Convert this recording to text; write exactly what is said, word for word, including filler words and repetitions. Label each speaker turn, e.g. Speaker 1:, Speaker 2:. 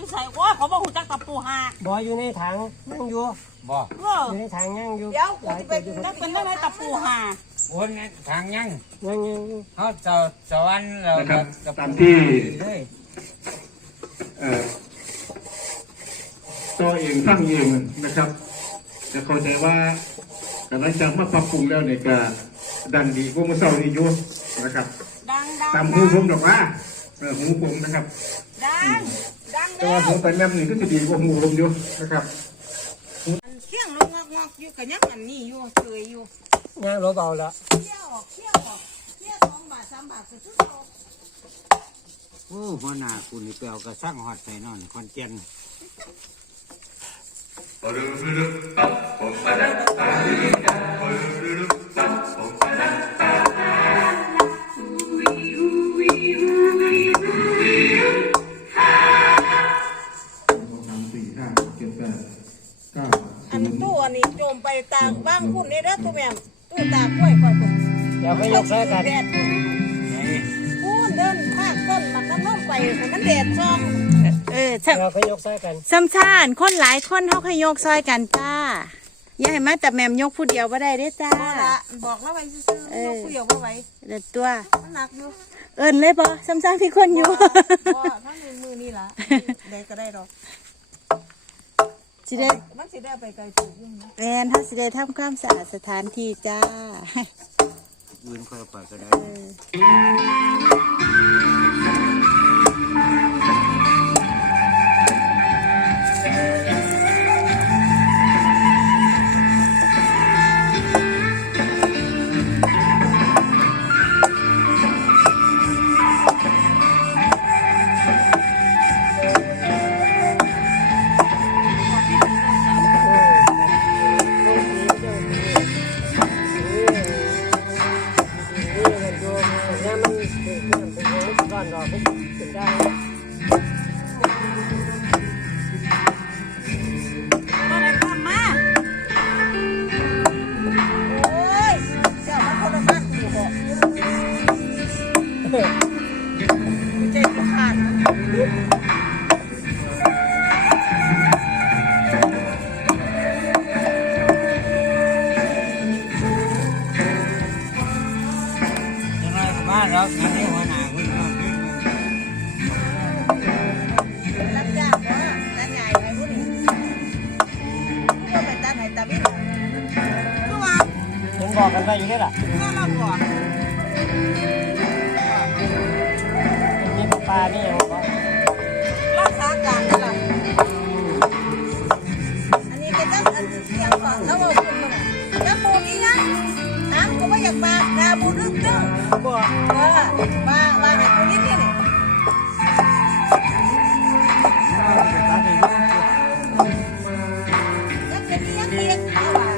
Speaker 1: ใส่ว่าเขาบอกหูจักตะปูหา
Speaker 2: บ่อยู่ในถังยังอยู่
Speaker 3: บ่
Speaker 2: อยู่ในถังยังอยู่
Speaker 1: เดี๋ยวกูจะไปนักเป็นอะไรตะปูหา
Speaker 3: โอนทางยัง
Speaker 2: ยังยัง
Speaker 3: เขาเจ้าสวรรค์เรา
Speaker 4: นะครับตามที่เอ่อตัวเองสร้างเองนะครับจะเข้าใจว่าหลังจากมาปรับปรุงแล้วเนี่ยก็ดังดีกว่าเมื่อเช้านี้อยู่นะครับ
Speaker 1: ดังดัง
Speaker 4: ตามหูผมดอกว่าเออหูผมนะครับ
Speaker 1: ดังดัง
Speaker 4: แต่ว่าผมไปแม่นี่ก็จะดีกว่าหูผมอยู่นะครับ
Speaker 1: เที่ยงลงงอกอยู่กับยังอันนี้อยู่เคยอยู่
Speaker 2: ย่างรถเบาละ
Speaker 1: เที่ยวออกเที่ยวออกเที่ยวสองบาทสามบาทคือทุกโล
Speaker 3: โอ้หัวหน้าคุณนี่เปลวก็สร้างฮอดใส่นอนคอนเจน
Speaker 1: อันตู้อันนี้โจมไปตากบ้างคุณนี่เด้อตู้แม่ตู้ตากกล้วยก่อนคุณ
Speaker 2: เดี๋ยวไปยกใส่กัน
Speaker 1: พูดเดินภาคต้นมันก็น้องไปมันแดดซอง
Speaker 5: เออ
Speaker 2: เดี๋ยวไปยกใส่กัน
Speaker 5: ซ้ำซ่านคนหลายคนเขาขยกซอยกันจ้าอย่าให้มาแต่แม่มยกผู้เดียวบ่ได้เด้จ้า
Speaker 1: บอกแล้วไว้ซื้อยกผู้เดียวบ่ไว้
Speaker 5: เด็ดตัว
Speaker 1: มันหนักอยู่
Speaker 5: เอิญเลยบ่ซ้ำซ่านพี่คนอยู่
Speaker 1: บ่ทั้งมือนี่ล่ะได้ก็ได้ดอก
Speaker 5: สิได้
Speaker 1: มันสิได้ไปไกลถูกยัง
Speaker 5: แอนถ้าสิได้ทำความสะอาดสถานที่จ้า
Speaker 3: ยืนคอยปากก็ได้มาแล้วงานนี้หัวหน้าคุณ
Speaker 1: รับจ้างว่าตัดใหญ่ไอ้พวกนี้ก็ไปตัดให้ตาพี่ก็ว่า
Speaker 2: ผมบอกกันไปอยู่นี่แหละ
Speaker 1: ก็มาบอก
Speaker 2: กินปลานี่ยังบอก
Speaker 1: รักษาการนี่แหละอันนี้ก็จะอันเสียงก่อนแล้วว่าคุณมึงจะปูนี่ยังถามกูว่าอยากมาดาบูรึกตึ้ง
Speaker 2: บ่
Speaker 1: เออมามาให้กูนิดนี่นี่ยังเป็นยังเรียนเอาไว้